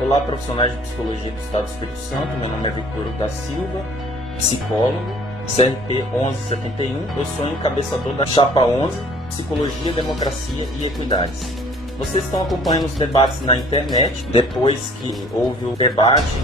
Olá, profissionais de psicologia do Estado do Espírito Santo. Meu nome é Victor da Silva, psicólogo, CRP 1171. Eu sou encabeçador da Chapa 11, Psicologia, Democracia e Equidades. Vocês estão acompanhando os debates na internet, depois que houve o debate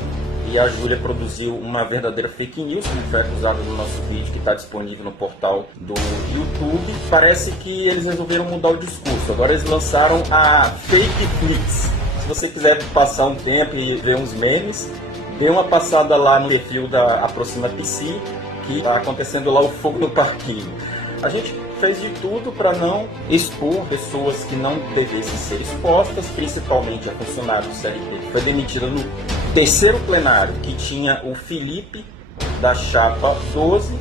e a Júlia produziu uma verdadeira fake news, como foi acusado no nosso vídeo que está disponível no portal do YouTube. Parece que eles resolveram mudar o discurso. Agora eles lançaram a Fake Flix. Se você quiser passar um tempo e ver uns memes, dê uma passada lá no perfil da Aproxima PC, que está acontecendo lá o fogo no parquinho. A gente fez de tudo para não expor pessoas que não devessem ser expostas, principalmente a funcionária do CRP, que foi demitida no terceiro plenário, que tinha o Felipe, da Chapa 12,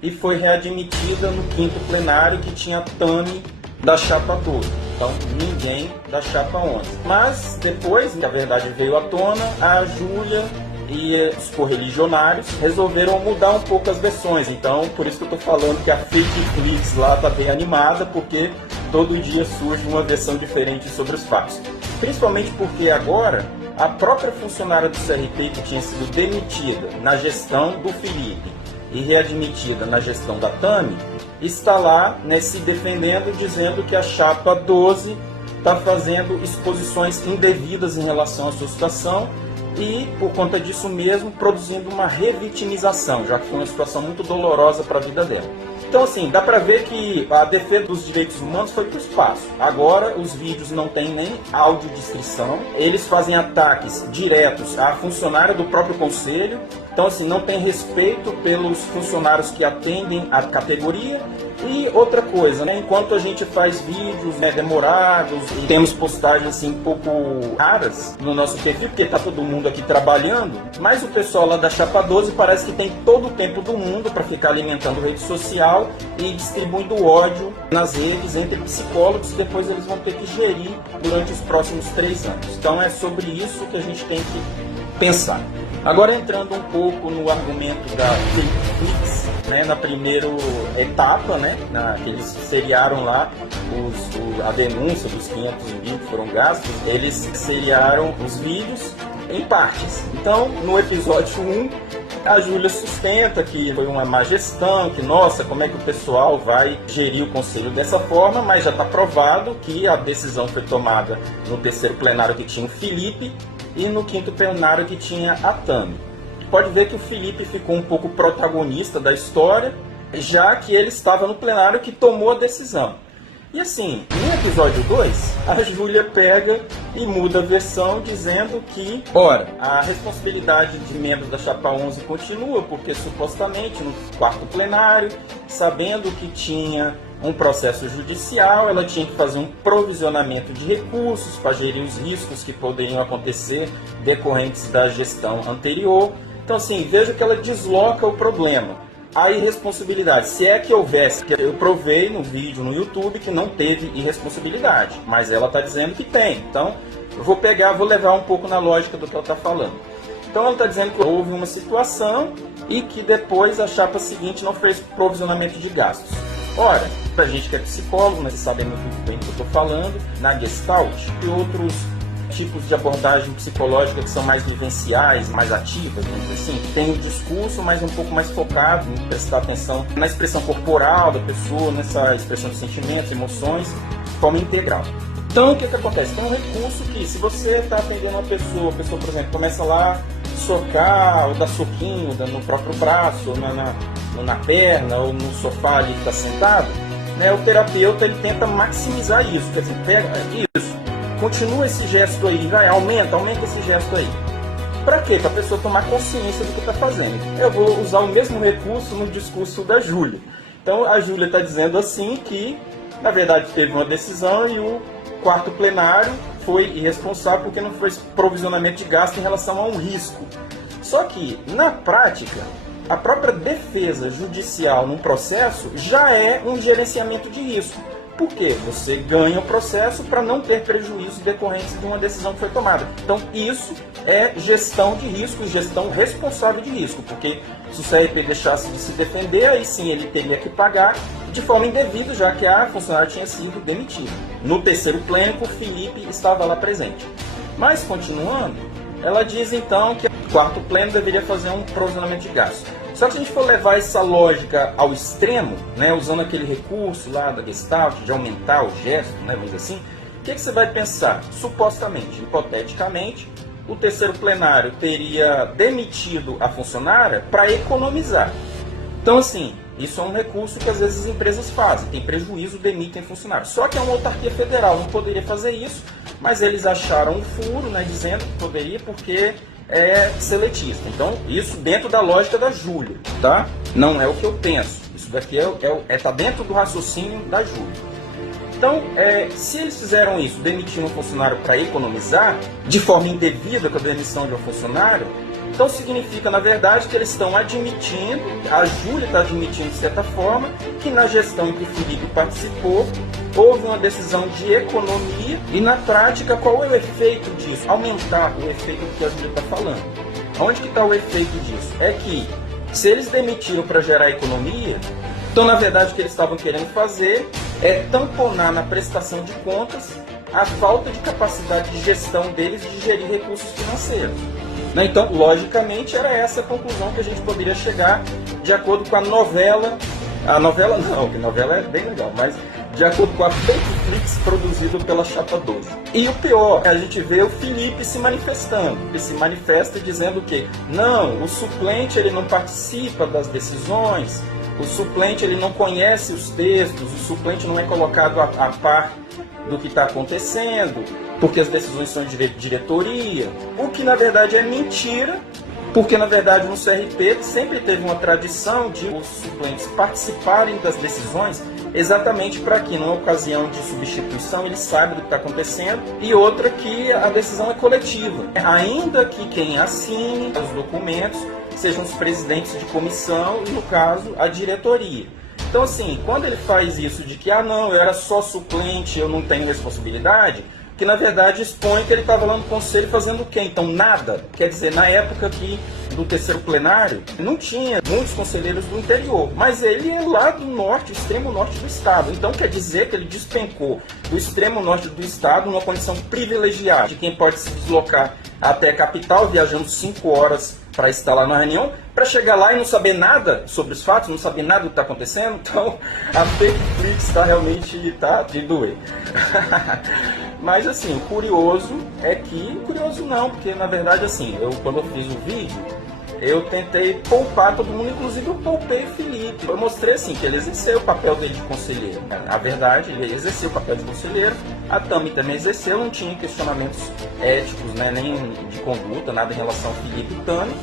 e foi readmitida no quinto plenário, que tinha a Tami, da Chapa 12. Então, ninguém da Chapa 11. Mas, depois que a verdade veio à tona, a Júlia e os correligionários resolveram mudar um pouco as versões. Então, por isso que eu estou falando que a Fake Flix lá está bem animada, porque todo dia surge uma versão diferente sobre os fatos. Principalmente porque agora a própria funcionária do CRP, que tinha sido demitida na gestão do Felipe e readmitida na gestão da Tami, está lá, né, se defendendo, dizendo que a Chapa 12 está fazendo exposições indevidas em relação à sua situação e, por conta disso mesmo, produzindo uma revitimização, já que foi uma situação muito dolorosa para a vida dela. Então, assim, dá para ver que a defesa dos direitos humanos foi para o espaço. Agora, os vídeos não têm nem audiodescrição, eles fazem ataques diretos à funcionária do próprio conselho. Então, assim, não tem respeito pelos funcionários que atendem a categoria. E outra coisa, né, enquanto a gente faz vídeos, né, demorados e temos postagens assim, um pouco raras no nosso perfil, porque está todo mundo aqui trabalhando, mas o pessoal lá da Chapa 12 parece que tem todo o tempo do mundo para ficar alimentando rede social e distribuindo ódio nas redes entre psicólogos, que depois eles vão ter que gerir durante os próximos 3 anos. Então é sobre isso que a gente tem que pensar. Agora, entrando um pouco no argumento da Fake Flix, né, na primeira etapa, né, que eles seriaram lá a denúncia dos 500 mil que foram gastos, eles seriaram os vídeos em partes. Então, no episódio 1, a Júlia sustenta que foi uma má gestão, que, nossa, como é que o pessoal vai gerir o conselho dessa forma, mas já está provado que a decisão foi tomada no terceiro plenário, que tinha o Felipe, e no quinto plenário, que tinha a Tami. Pode ver que o Felipe ficou um pouco protagonista da história, já que ele estava no plenário que tomou a decisão. E assim, no episódio 2, a Júlia pega e muda a versão, dizendo que, ora, a responsabilidade de membros da Chapa 11 continua, porque supostamente no quarto plenário, sabendo que tinha um processo judicial, ela tinha que fazer um provisionamento de recursos para gerir os riscos que poderiam acontecer decorrentes da gestão anterior. Então, assim, veja que ela desloca o problema. A irresponsabilidade, se é que houvesse, eu provei no vídeo no YouTube que não teve irresponsabilidade, mas ela está dizendo que tem. Então, eu vou levar um pouco na lógica do que ela está falando. Então, ela está dizendo que houve uma situação e que depois a chapa seguinte não fez provisionamento de gastos. Ora, pra gente que é psicólogo, mas vocês sabem muito bem do que eu estou falando, na Gestalt e outros tipos de abordagem psicológica que são mais vivenciais, mais ativas, vamos dizer assim, tem o discurso, mas um pouco mais focado em prestar atenção na expressão corporal da pessoa, nessa expressão de sentimentos, emoções, de forma integral. Então, o que acontece? Tem um recurso que, se você está atendendo uma pessoa, por exemplo, começa lá a socar, ou dar soquinho no próprio braço, ou na perna, ou no sofá ali que está sentado, né, o terapeuta ele tenta maximizar isso, quer dizer, pega isso, continua esse gesto aí, vai, aumenta esse gesto aí. Para quê? Para a pessoa tomar consciência do que está fazendo. Eu vou usar o mesmo recurso no discurso da Júlia. Então, a Júlia está dizendo assim que, na verdade, teve uma decisão e o quarto plenário foi irresponsável porque não fez provisionamento de gasto em relação a um risco. Só que, na prática, a própria defesa judicial num processo já é um gerenciamento de risco. Por quê? Você ganha o processo para não ter prejuízos decorrentes de uma decisão que foi tomada. Então, isso é gestão de risco e gestão responsável de risco, porque se o CRP deixasse de se defender, aí sim ele teria que pagar de forma indevida, já que a funcionária tinha sido demitida. No terceiro pleno, o Felipe estava lá presente. Mas, continuando, ela diz então que o quarto pleno deveria fazer um provisionamento de gastos. Só que se a gente for levar essa lógica ao extremo, né, usando aquele recurso lá da Gestalt, de aumentar o gesto, né, vamos dizer assim, o que você vai pensar? Supostamente, hipoteticamente, o terceiro plenário teria demitido a funcionária para economizar. Então, assim, isso é um recurso que às vezes as empresas fazem, tem prejuízo, demitem funcionários. Só que é uma autarquia federal, não poderia fazer isso, mas eles acharam um furo, né, dizendo que poderia porque é seletista. Então, isso dentro da lógica da Júlia, tá? Não é o que eu penso. Isso daqui tá dentro do raciocínio da Júlia. Então, se eles fizeram isso, demitiram um funcionário para economizar, de forma indevida com a demissão de um funcionário, então significa, na verdade, que eles estão admitindo, a Júlia está admitindo de certa forma, que na gestão em que o Felipe participou, houve uma decisão de economia e na prática qual é o efeito disso? Aumentar o efeito que a Júlia está falando. Onde que está o efeito disso? É que se eles demitiram para gerar economia, então na verdade o que eles estavam querendo fazer é tamponar na prestação de contas a falta de capacidade de gestão deles de gerir recursos financeiros. Então, logicamente, era essa a conclusão que a gente poderia chegar de acordo com a novela. A novela não, que a novela é bem legal, mas de acordo com a fake flix produzido pela Chapa 12. E o pior, a gente vê o Felipe se manifestando. Ele se manifesta dizendo que não, o suplente ele não participa das decisões, o suplente ele não conhece os textos, o suplente não é colocado a par do que está acontecendo, porque as decisões são de diretoria, o que na verdade é mentira, porque na verdade no CRP sempre teve uma tradição de os suplentes participarem das decisões exatamente para que, numa ocasião de substituição, eles saibam do que está acontecendo, e outra que a decisão é coletiva, ainda que quem assine os documentos sejam os presidentes de comissão e, no caso, a diretoria. Então, assim, quando ele faz isso de que, não, eu era só suplente, eu não tenho responsabilidade, que na verdade expõe que ele estava lá no conselho fazendo o quê? Então, nada. Quer dizer, na época aqui do terceiro plenário, não tinha muitos conselheiros do interior, mas ele é lá do norte, extremo norte do estado. Então, quer dizer que ele despencou do extremo norte do estado numa condição privilegiada de quem pode se deslocar até a capital, viajando 5 horas para estar lá na reunião, para chegar lá e não saber nada sobre os fatos, não saber nada do que está acontecendo. Então, a fake flix realmente de doer. Mas assim, o curioso é que, curioso não, porque na verdade assim, quando eu fiz o vídeo, eu tentei poupar todo mundo, inclusive eu poupei o Felipe. Eu mostrei assim, que ele exerceu o papel dele de conselheiro. A verdade, ele exerceu o papel de conselheiro, a Tami também exerceu, não tinha questionamentos éticos, né, nem de conduta, nada em relação ao Felipe e Tami.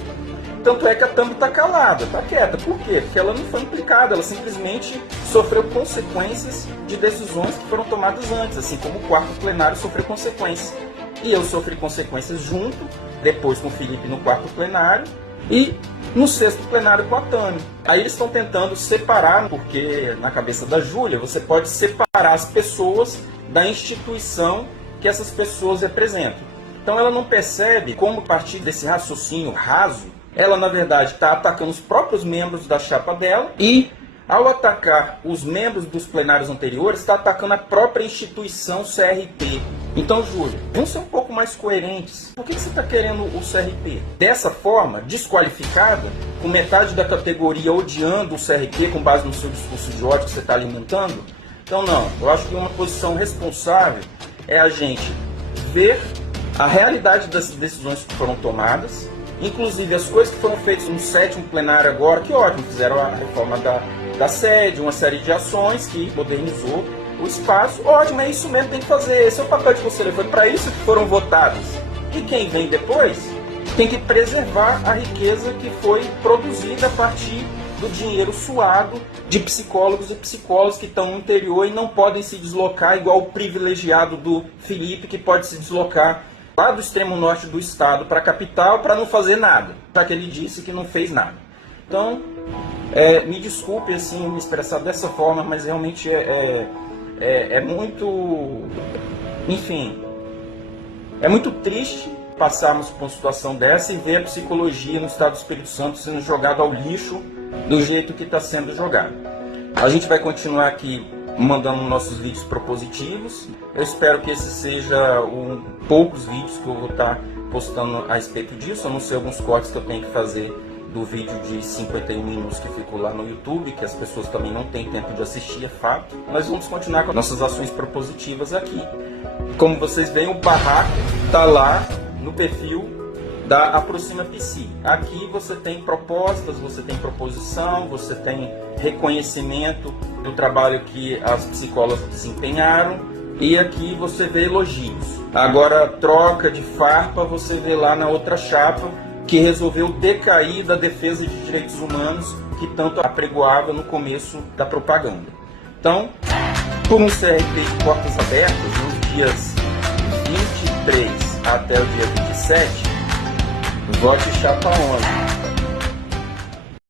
Tanto é que a Tami está calada, está quieta. Por quê? Porque ela não foi implicada, ela simplesmente sofreu consequências de decisões que foram tomadas antes, assim como o quarto plenário sofreu consequências. E eu sofri consequências junto, depois com o Felipe no quarto plenário, e no sexto plenário com a Tami. Aí eles estão tentando separar, porque na cabeça da Júlia você pode separar as pessoas da instituição que essas pessoas representam. Então ela não percebe como, a partir desse raciocínio raso, ela na verdade está atacando os próprios membros da chapa dela e, ao atacar os membros dos plenários anteriores, está atacando a própria instituição CRP. Então, Júlia, vamos ser um pouco mais coerentes. Por que você está querendo o CRP? Dessa forma, desqualificada, com metade da categoria odiando o CRP com base no seu discurso de ódio que você está alimentando? Então, não. Eu acho que uma posição responsável é a gente ver a realidade das decisões que foram tomadas, inclusive as coisas que foram feitas no sétimo plenário agora, que ótimo, fizeram a reforma da sede, uma série de ações que modernizou o espaço. Ótimo, é isso mesmo que tem que fazer, esse é o papel de conselheiro, foi para isso que foram votados. E quem vem depois tem que preservar a riqueza que foi produzida a partir do dinheiro suado de psicólogos e psicólogas que estão no interior e não podem se deslocar igual o privilegiado do Felipe, que pode se deslocar lá do extremo norte do estado para a capital para não fazer nada, já que ele disse que não fez nada. Então, me desculpe assim, me expressar dessa forma, mas realmente é muito, enfim, é muito triste passarmos por uma situação dessa e ver a psicologia no estado do Espírito Santo sendo jogada ao lixo do jeito que está sendo jogado. A gente vai continuar aqui mandando nossos vídeos propositivos. Eu espero que esse seja poucos vídeos que eu vou estar postando a respeito disso. Eu não sei alguns cortes que eu tenho que fazer do vídeo de 51 minutos que ficou lá no YouTube, que as pessoas também não têm tempo de assistir, é fato. Nós vamos continuar com nossas ações propositivas aqui. Como vocês veem, o barraco está lá no perfil da Aproxima Psi. Aqui você tem propostas, você tem proposição, você tem reconhecimento do trabalho que as psicólogas desempenharam, e aqui você vê elogios. Agora, troca de farpa, você vê lá na outra chapa, que resolveu decair da defesa de direitos humanos que tanto apregoava no começo da propaganda. Então, por um CRP de portas abertas, nos dias 23 até o dia 27, vote chapa 11.